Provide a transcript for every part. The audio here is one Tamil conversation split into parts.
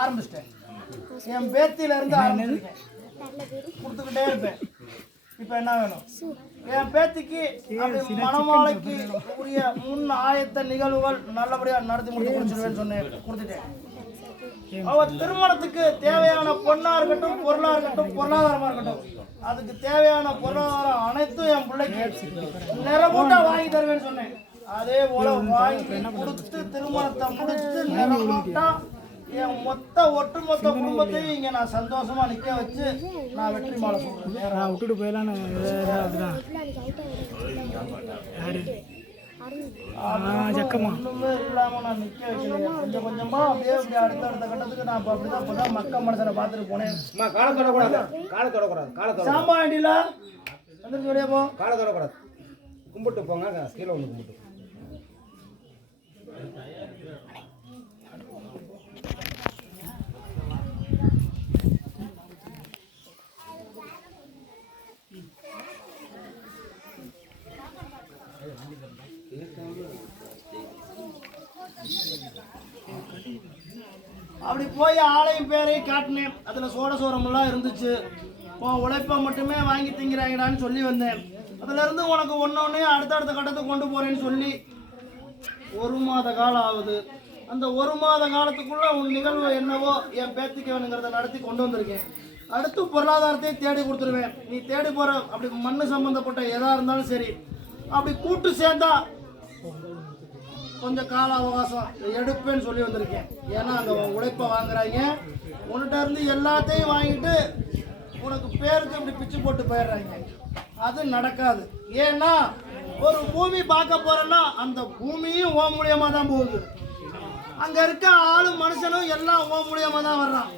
ஆரம்பிச்சிட்டேன். என் பேத்தியில இருந்து ஆரம்பிச்சிருக்கேன் கொடுத்துக்கிட்டே இருப்பேன். இப்போ என்ன வேணும்? என் பேத்திக்கு அப்படி மணமாலைக்கு உரிய முன் ஆயத்த நிகழ்வுகள் நல்லபடியா நடத்தி முடிச்சு முடிச்சிருவேன்னு சொன்னேன். கொடுத்துட்டேன். அவ திருமணத்துக்கு தேவையான பொண்ணா இருக்கட்டும் பொருளா இருக்கட்டும் பொருளாதாரமா இருக்கட்டும் அதுக்கு தேவையான பொருளாதாரம் அனைத்தும் என் பிள்ளைக்கு நிறமூட்டா வாங்கி தருவேன்னு சொன்னேன். அதே போல வாங்கி கொடுத்து திருமணத்தை முடிச்சு நிறமூட்டா என் மொத்த ஒட்டுமொத்த குடும்பத்தையும் இங்க நான் சந்தோஷமா நிக்க வச்சு நான் வெற்றி மாலை நான் விட்டுட்டு ஒண்ணுமே இல்லாம நான் நிக்க வைக்கலையே. கொஞ்சம் கொஞ்சமா அப்படியே அடுத்த அடுத்த கட்டத்துக்கு நான் அப்படிதான் இப்பதான் மக்க மனுஷனை பார்த்துட்டு போனேன். காலை தொடக்கூடாது. காலை தொடக்கூடாது. காலை தொட சாம்பா ஆண்டில வந்துருச்சு வெளியே போ. காலை தொடக்கூடாது. கும்பிட்டு போங்க. கீழே ஒன்று கும்பிட்டு அப்படி போய் ஆலயம் பேரை காட்டினேன். அதில் சோட சோரமெல்லாம் இருந்துச்சு. உன் உழைப்பை மட்டுமே வாங்கி திங்கிறாங்கடான்னு சொல்லி வந்தேன். அதுலேருந்து உனக்கு ஒன்று உனக்கு அடுத்த அடுத்தடுத்த கட்டத்துக்கு கொண்டு போகிறேன்னு சொல்லி ஒரு மாத காலம் ஆகுது. அந்த ஒரு மாத காலத்துக்குள்ளே உன் நிகழ்வு என்னவோ என் பேத்திக்க வேணுங்கிறத நடத்தி கொண்டு வந்திருக்கேன். அடுத்து பொருளாதாரத்தையும் தேடி கொடுத்துருவேன். நீ தேடி போகிற அப்படி மண்ணு சம்மந்தப்பட்ட எதாக இருந்தாலும் சரி. அப்படி கூட்டு சேர்ந்தா கொஞ்சம் கால அவகாசம் எடுப்பேன்னு சொல்லி வந்திருக்கேன். ஏன்னா அங்கே உழைப்பை வாங்குறாங்க. உன்கிட்ட இருந்து எல்லாத்தையும் வாங்கிட்டு உனக்கு பேருக்கு இப்படி பிச்சு போட்டு போயிடுறாங்க. அது நடக்காது. ஏன்னா ஒரு பூமி பார்க்க போறேன்னா அந்த பூமியும் ஓ மூலியமா தான் போகுது. அங்க இருக்க ஆளும் மனுஷனும் எல்லாம் ஓ மூலியமா தான் வர்றான்.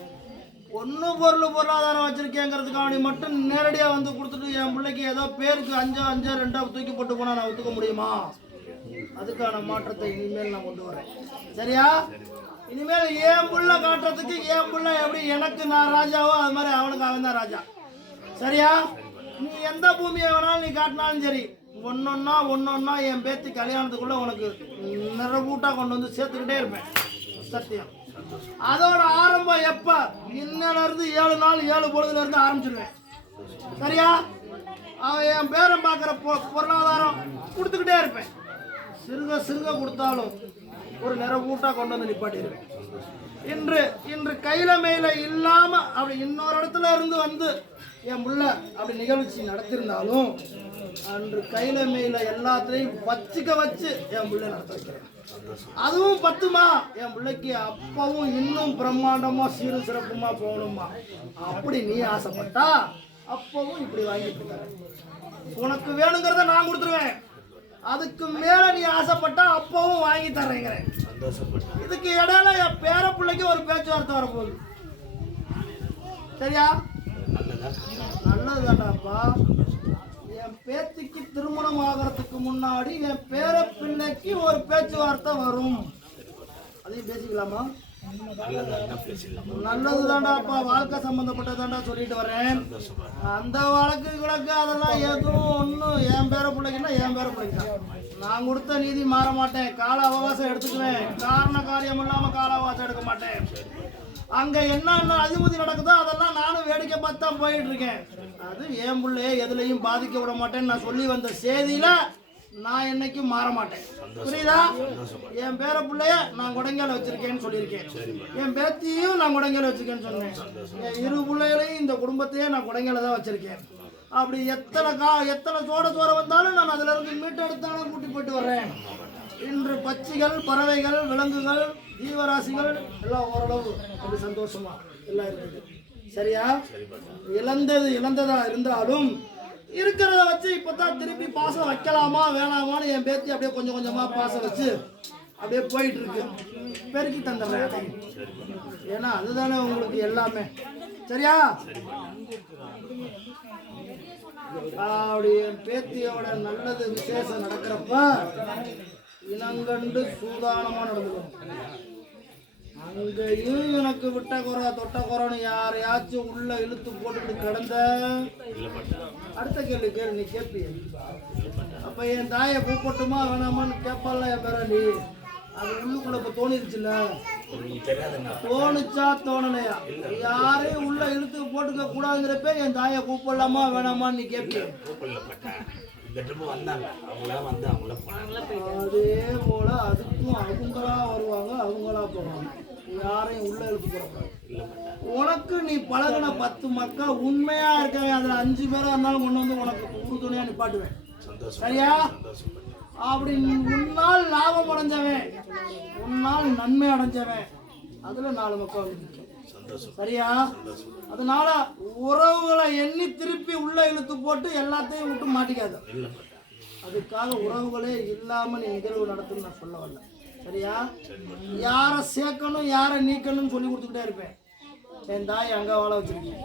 ஒன்று பொருள் பொருளாதாரம் வச்சிருக்கேங்கிறதுக்காண்டி மட்டும் நேரடியாக வந்து கொடுத்துட்டு என் பிள்ளைக்கு ஏதோ பேருக்கு அஞ்சோ அஞ்சோ ரெண்டோ தூக்கி போட்டு போனால் நான் ஒத்துக்க முடியுமா? அதுக்கான மாற்றத்தை இனிமேல் நான் கொண்டு வரேன். சரியா? இனிமேல் என் புள்ள காட்டுறதுக்கு என் புள்ள எப்படி எனக்கு நான் ராஜாவோ அது மாதிரி அவனுக்கு அவன் தான் ராஜா. சரியா? நீ எந்த பூமியை வேணாலும் நீ காட்டினாலும் சரி ஒன்னொன்னா ஒன்னொன்னா என் பேத்தி கல்யாணத்துக்குள்ள உனக்கு நிறவூட்டா கொண்டு வந்து சேர்த்துக்கிட்டே இருப்பேன். சத்தியம். அதோட ஆரம்பம் எப்ப? இன்னல இருந்து ஏழு நாள் ஏழு பொழுதுல இருந்து ஆரம்பிச்சிருவேன். சரியா? அவன் என் பேரம் பார்க்குற பொ பொருளாதாரம் கொடுத்துக்கிட்டே இருப்பேன். சிறுக சிறுக கொடுத்தாலும் ஒரு நிறவூட்டா கொண்டு வந்து நிப்பாட்டிடுவேன் இன்று இன்று கையில மேல இல்லாம அப்படி இன்னொரு இடத்துல இருந்து வந்து என் முள்ள அப்படி நிகழ்ச்சி நடத்திருந்தாலும் அன்று கையில மேல எல்லாத்தையும் வச்சுக்க வச்சு என் பிள்ளை நடத்த வைக்கிறேன். அதுவும் பத்துமா? என் பிள்ளைக்கு அப்பவும் இன்னும் பிரம்மாண்டமா சீரு சிறப்புமா போகணுமா? அப்படி நீ ஆசைப்பட்டா அப்பவும் இப்படி வாங்கிட்டு உனக்கு வேணுங்கிறத நான் கொடுத்துருவேன். அதுக்கு மேல நீ ஆசைப்பட்டா அப்பவும் வாங்கி தர்றேங்கிறேன். இதுக்கு இடையில என் பேர பிள்ளைக்கு ஒரு பேச்சுவார்த்தை வரப்போகுது. சரியா? நல்லதுதான்டாப்பா என் பேத்திக்கு திருமணம் ஆகிறதுக்கு முன்னாடி என் பேர பிள்ளைக்கு ஒரு பேச்சுவார்த்தை வரும். அதையும் பேசிக்கலாமா? நல்லது தாண்டாப்பா வாழ்க்கை சம்பந்தப்பட்டதாண்டா சொல்லிட்டு வரேன். அந்த வழக்கு கிழக்கு அதெல்லாம் எதுவும் ஒன்றும் என் பேர பிள்ளைக்குன்னா என் பேர பிள்ளைக்கு. நான் கொடுத்த நீதி மாற மாட்டேன். கால அவகாசம் எடுத்துக்குவேன். காரண காரியம் இல்லாம கால அவகாசம் எடுக்க மாட்டேன். அங்க என்னென்ன அதிபதி நடக்குதோ அதெல்லாம் நானும் வேடிக்கை பார்த்து தான் போயிட்டு இருக்கேன். அது என் பிள்ளைய எதுலையும் பாதிக்க விட மாட்டேன்னு நான் சொல்லி வந்த செய்தியில நான் என்னைக்கும் மாற மாட்டேன். புரியுதா? என் பேர பிள்ளைய நான் கொடைங்கால வச்சிருக்கேன்னு சொல்லியிருக்கேன். என் பேத்தியும் நான் கொடைங்கால வச்சிருக்கேன்னு சொன்னேன். என் இரு பிள்ளைகளையும் இந்த குடும்பத்தையே நான் கொடைங்கால தான் வச்சிருக்கேன். அப்படி எத்தனை கா எத்தனை சோட சோற வந்தாலும் நான் அதுல இருந்து மீட்டெடுத்தாலும் கூட்டி போயிட்டு வர்றேன். இன்று பட்சிகள் பறவைகள் விலங்குகள் ஜீவராசிகள் எல்லாம் ஓரளவு அப்படி சந்தோஷமா எல்லாம் இருக்குது. சரியா? இழந்தது இழந்ததா இருந்தாலும் இருக்கிறத வச்சு இப்பதான் திருப்பி பாசம் வைக்கலாமா வேணாமான்னு என் பேத்தி அப்படியே கொஞ்சம் கொஞ்சமா பாசம் வச்சு அப்படியே போயிட்டு இருக்கு பெருக்கி தந்துடுறேன் ஏன்னா அதுதானே உங்களுக்கு எல்லாமே. சரியா? அப்படி என் பேத்தியோட நல்லது விசேஷம் நடக்கிறப்ப இனங்கண்டு சூதானமா நடந்துக்கணும். அங்கேயும் எனக்கு விட்ட குறை தொட்ட குறைன்னு யாரையாச்சும் உள்ள இழுத்து போட்டுட்டு கிடந்த? அடுத்த கேள்வி கேள்வி நீ கேட்பிய அப்ப என் தாயை கூப்பிட்டுமா வேணாமான்னு கேட்பால என் பேர நீ? அது உள்ளுக்குள்ள இப்ப தோணிருச்சுல்ல? தோணுச்சா தோணலையா? யாரையும் உள்ள இழுத்து போட்டுக்க கூடாதுங்கிறப்ப என் தாயை கூப்பிடலாமா வேணாமான்னு நீ கேட்பிய அதே போல அதுக்கும் அவங்களா வருவாங்க அவங்களா போவாங்க. யாரையும் உள்ள இழுத்து போடக்கூடாது உனக்கு நீ பழகுன பத்து மக்கள் உண்மையா இருக்காங்க. அதுல அஞ்சு பேரா இருந்தாலும் கொண்டு வந்து உனக்கு உறுதுணையா நிப்பாட்டுவேன். சரியா? அப்படி உன்னால் லாபம் அடைஞ்சவன் உன்னால் நன்மை அடைஞ்சவன் அதுல நாலு மக்கள் வந்து சரியா? அதனால உறவுகளை எண்ணி திருப்பி உள்ள இழுத்து போட்டு எல்லாத்தையும் விட்டு மாட்டிக்காத. அதுக்காக உறவுகளே இல்லாம நீ நிகழ்வு நடத்துன்னு நான் சொல்ல வரல. சரியா? யாரை சேர்க்கணும் யாரை நீக்கணும்னு சொல்லி கொடுத்துக்கிட்டே இருப்பேன். என் தாய் அங்க வாழ வச்சிருக்கேன்.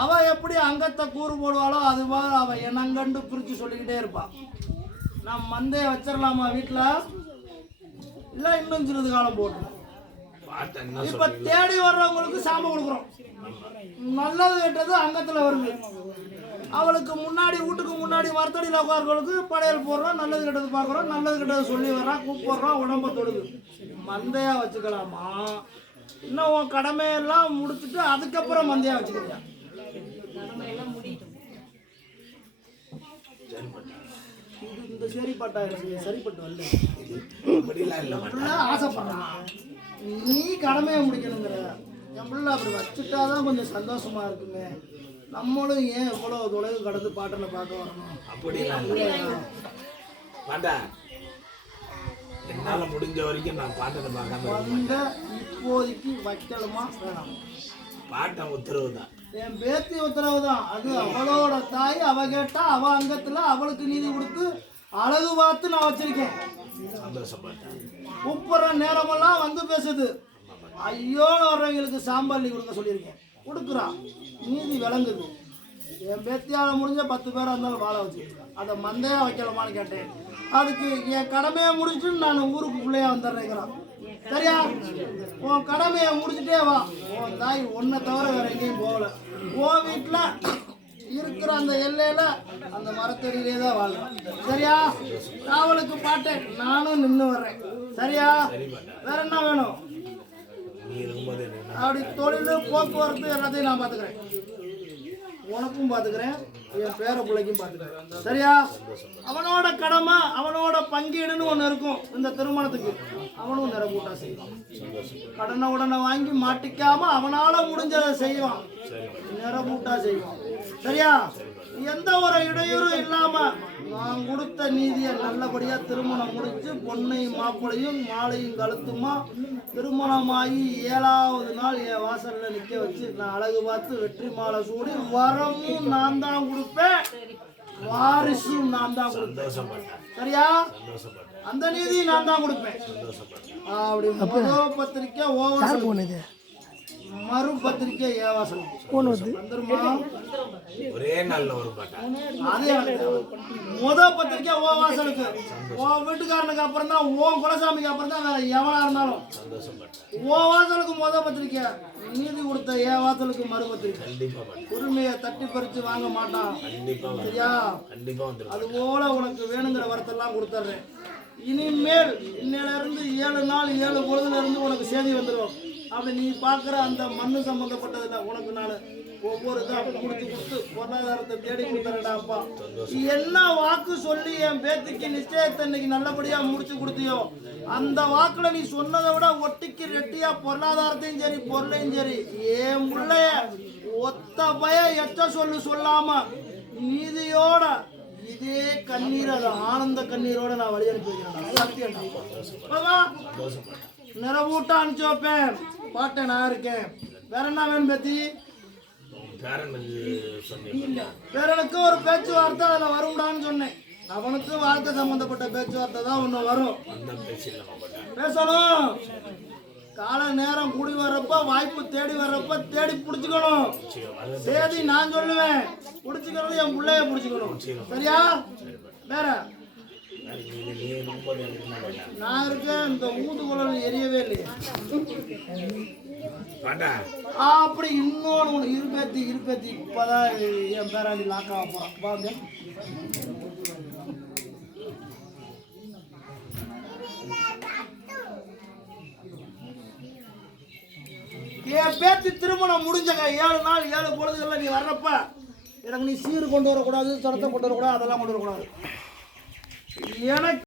அவ எப்படி அங்கத்தை கூறு போடுவாளோ அது மாதிரி அவ என்னங்கண்டு பிரிச்சு சொல்லிக்கிட்டே இருப்பா. நான் மந்தைய வச்சிடலாமா வீட்டுல இல்ல இன்னும் சிறிது காலம் போட்டோம் இப்ப தேடி வர்றவங்களுக்கு சாம்பம் கொடுக்குறோம். நல்லது கெட்டது அங்கத்துல வருது. அவளுக்கு முன்னாடி வீட்டுக்கு முன்னாடி மரத்தடியில் உட்கார்றவங்களுக்கு படையல் போடுறோம் நல்லது கெட்டது பார்க்குறோம் நல்லது கெட்டது சொல்லி வர்றான் கூப்பிடுறோம் உடம்ப தொடுது. மந்தையா வச்சுக்கலாமா? இன்னும் உன் கடமையெல்லாம் முடிச்சுட்டு அதுக்கப்புறம் மந்தையா வச்சுக்கிறியா? இந்த சரிப்பட்டா எனக்கு சரிப்பட்டு வரல அப்படிலாம் ஆசைப்படுறான். நீ கடமையை முடிக்கணுங்கிற. என் பிள்ளை அப்படி வச்சுட்டாதான் கொஞ்சம் சந்தோஷமா இருக்குங்க நம்மளும் ஏன் இவ்வளோ தொலைவு கடந்து பாட்டில் பார்க்க வரணும்? அப்படிலாம் வேண்டாம் என்னால முடிஞ்ச வரைக்கும் நான் பாட்டை பார்க்காம இப்போதைக்கு வைக்கலுமா வேணாம். பாட்டன் உத்தரவு தான் என் பேத்தி உத்தரவு தான் அது அவளோட தாய் அவ கேட்டா அவ அங்கத்துல அவளுக்கு நீதி கொடுத்து அழகு பார்த்து நான் வச்சிருக்கேன். கூப்பிடுற நேரமெல்லாம் வந்து பேசுது. ஐயோன்னு வர்றவங்களுக்கு சாம்பார் கொடுக்க சொல்லியிருக்கேன். கொடுக்குறான் நீதி விளங்குது. என் பேத்தியால் முடிஞ்ச பத்து பேராக இருந்தாலும் வாழ வச்சு. அதை மந்தையாக வைக்கலாமான்னு கேட்டேன். அதுக்கு என் கடமையை முடிச்சுட்டு நான் ஊருக்கு பிள்ளையா வந்துடுறேங்கிறான் சரியா? உன் கடமையை முடிச்சுட்டே வா. உன் தாய் ஒன்றை தவிர வேற எங்கேயும் போகல. உன் வீட்டில் இருக்கிற அந்த எல்லையில் அந்த மரத்தடியிலே தான் வாழும் சரியா? காவலுக்கு பாட்டேன் நானும் நின்று வர்றேன். சரியா? வேற என்ன வேணும்? அப்படி தொழில் போக்குவரத்து எல்லாத்தையும் நான் பார்த்துக்கிறேன். உனக்கும் பார்த்துக்கிறேன் என் பேர பிள்ளைக்கும் பார்த்துக்கிறேன். சரியா? அவனோட கடமை அவனோட பங்கீடுன்னு ஒன்று இருக்கும். இந்த திருமணத்துக்கு அவனும் நிறக்கூட்டா செய்வான். கடனை உடனே வாங்கி மாட்டிக்காம அவனால முடிஞ்சதை செய்வான். நிறமூட்டா செய்வான். சரியா? எந்த ஒரு இடையூறும் இல்லாமல் நான் கொடுத்த நீதியை நல்லபடியா திருமணம் முடிச்சு பொண்ணையும் மாப்பிளையும் மாலையும் கழுத்துமா திருமணமாகி ஏழாவது நாள் என் வாசல்ல நிக்க வச்சு நான் அழகு பார்த்து வெற்றி மாலை சூடி வரமும் நான் தான் கொடுப்பேன். வாரிசும் நான் தான் கொடுப்பேன். சரியா? அந்த நீதி நான் தான் கொடுப்பேன். அப்படி பத்திரிக்கை ஓவாசல் போனது மறு பத்திரிக்கை ஏவாசல் வந்துருமா? ஒரே நாள்ல ஒரு அது. முத பத்திரிக்கை ஓ வாசலுக்கு. உன் வீட்டுக்காரனுக்கு அப்புறம் தான் உன் குலசாமிக்கு அப்புறம் தான் வேற எவனா இருந்தாலும். ஓ வாசலுக்கு முத பத்திரிக்கை. நீதி கொடுத்த ஏ வாசலுக்கு மறு பத்திரிக்கை உரிமையை தட்டி பறிச்சு வாங்க மாட்டான். சரியா? அது போல உனக்கு வேணுங்கிற வரத்தெல்லாம் கொடுத்துட்றேன் இனிமேல் இன்னையில இருந்து ஏழு நாள் ஏழு பொழுதுல இருந்து உனக்கு செய்தி வந்துடும் அப்படி நீ பார்க்குற அந்த மண்ணு சம்மந்தப்பட்டதுல உனக்கு நான் ஒவ்வொரு இதாக கொடுத்து கொடுத்து பொருளாதாரத்தை தேடி கொடுத்துறேன்டாப்பா நீ என்ன வாக்கு சொல்லி என் பேத்துக்கு நிச்சயத்தை இன்னைக்கு நல்லபடியா முடிச்சு கொடுத்தியோ அந்த வாக்குல நீ சொன்னதை விட ஒட்டிக்கு ரெட்டியா பொருளாதாரத்தையும் சரி பொருளையும் சரி ஏன் முள்ளைய ஒத்த பய எச்ச சொல்லு சொல்லாம நீதியோட இதே கண்ணீர் அது ஆனந்த கண்ணீரோட நான் வழி அனுப்பி வைக்கிறேன் நிறவூட்ட அனுப்பிச்சு வைப்பேன் பாட்டை நான் இருக்கேன். வேற என்ன வேணும் பேத்தி? பேரனுக்கு ஒரு பேச்சுவார்த்தை அதில் வரும்டான்னு சொன்னேன். அவனுக்கு வார்த்தை சம்பந்தப்பட்ட பேச்சுவார்த்தை தான் ஒன்று வரும். பேசணும். கால நேரம் கூடி வர்றப்ப வாய்ப்பு தேடி வர்றப்ப தேடி பிடிச்சிக்கணும். சேதி நான் சொல்லுவேன். பிடிச்சிக்கிறது என் பிள்ளைய பிடிச்சிக்கணும். சரியா? வேற. நான் இருக்கேன் இந்த ஊதுகுழல் எரியவே இல்லையே அப்படி இன்னொன்று ஒன்று இருபத்தி இருபத்தி இப்போதான் என் பேராண்டி லாக் ஆக போகிறான் பாருங்க என் பேத்தி திருமணம் முடிஞ்சங்க ஏழு நாள் ஏழு பொழுதுகளில் நீ வர்றப்ப எனக்கு நீ சீர் கொண்டு வரக்கூடாது சரத்தை கொண்டு வரக்கூடாது அதெல்லாம் கொண்டு வரக்கூடாது. எனக்கு